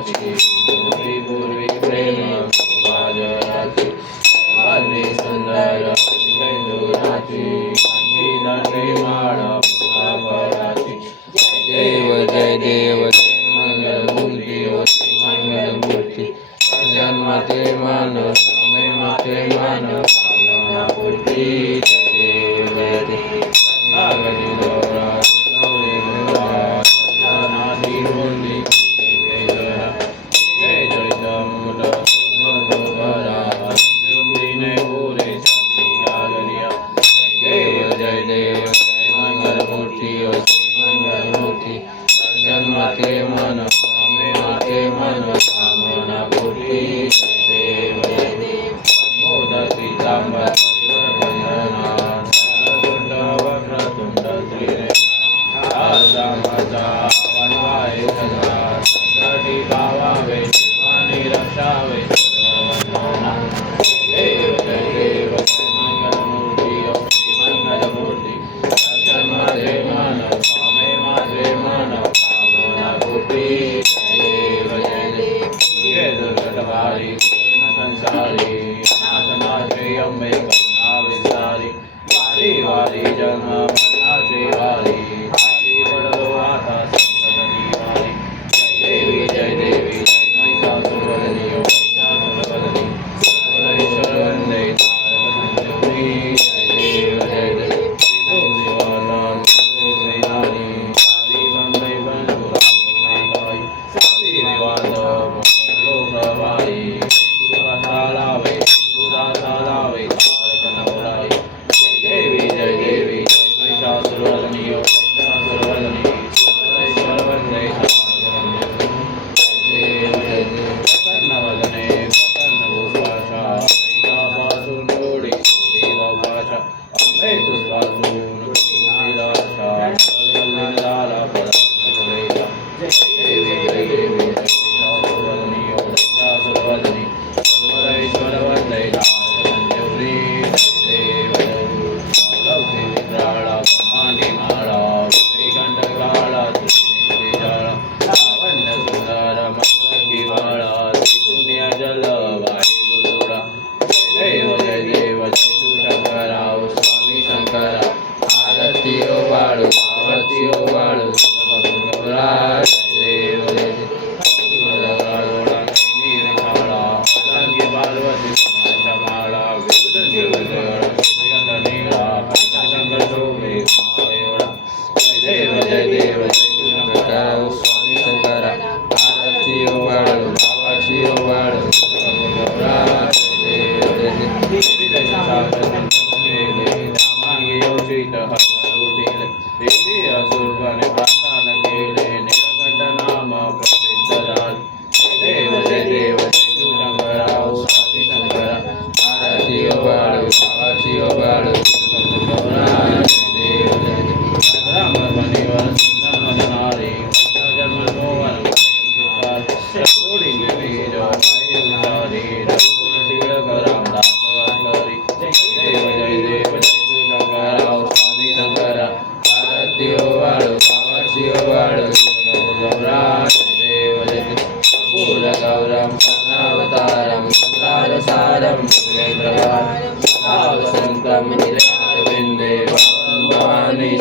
शंकराची पूर्वी प्रेम बाजाराची वाली सुंदर कैदुराची दांडे माळा फुलाफळाची देव जय देव जय मंगलमूर्ती होती मंगलमूर्ती जन्मते मानव सामे माते मानव सामना पूर्ती देव जय देव नागरी दोरा गौरी मुरा नादी बोली जय जय जय जमुना भरा जुंदीने पूरे संती गागरिया देव जय देव जय मंगलमूर्ती होती मंगलमूर्ती जन्मते मानव सामे माते मानव सामना पूर्ती देव जय देव मोद सीतांबर वंदना सरदुंड वक्रतुंड श्रीरे राजामाचा वनवाय सदा संकटी पावावे शिवानी रक्षावे सर्ववंदना देव जय देव जय मंगलमूर्ती होती मंगलमूर्ती जन्मते मानव सामे माते मानव सामना पूर्ती देव जय देव जय दुर्गतवारी संसारी नाथनाचे अंबे करुणा विस्तारी वारी वारी जन्म मरणाची वारी वारी पडलो आता संकटनी वारी जय देवी जय महिषासुरवदनी महिषासुरवदनी सुरेश्वर वंदे तारक संजीवनी जय देव श्रीवासां श्रीराणी आदि वंदे बंधुराई साधी निवास मोक्षलो प्रवाई सुदासालावे सुदासालावे तारक नवराई देवी जय महिषासुरवदनी महिषासुरवदनी सुरेश्वर वंदे तारक देव जय देव प्रसन्नवदने प्रसन्नभूषाशा महिषासुर जोडी जोडी वभाषा अम्बे तुझवासून निराशा कल्याणदाला पराक्रमलेशा देवी जय देवी महिषासुरवदनी महिषासुरवदनी सुरेश्वर वंदे तारक संजीवनी देव जय लौकी विक्राळा ब्रह्मांडी माळा श्रीकंठकाळा श्रीजाळा लावण्य सुंदर मस्तकी बाळा शून्य जल वाई दुर्दुरा जय देव जय शिवशंकरा स्वामी शंकरा आरती ओ बाळू आरती ओ बाळू गौरा देव जय पार्वती माळा शंकर शोभे देव जय देव जय स्वामी शंकरा आरती ओ बाळू आरती ओ बाळू गौरा देव जय योजित हरुटीले देवी असुरगणे प्रार्थना केले निरकंठ नाम प्रसिद्ध झाले देव जय देव शंकरा स्वामी शंकरा आरती ओ बाळू आरती ओ बाळू गौरा देव जय ब्राह्मणीवर सुंदर मदनारी जन्म मोहन कोडी वीर उचारी टिळक रामदास वारकरी देव जय देव शंकरा स्वामी शंकरा आरती ओ बाळू आरती ओ बाळू गौरा देव जय फूल गौरम कर्णावतारम संसारसारम सुरेंद्रवारम वसंतम निरारविंदे भवानी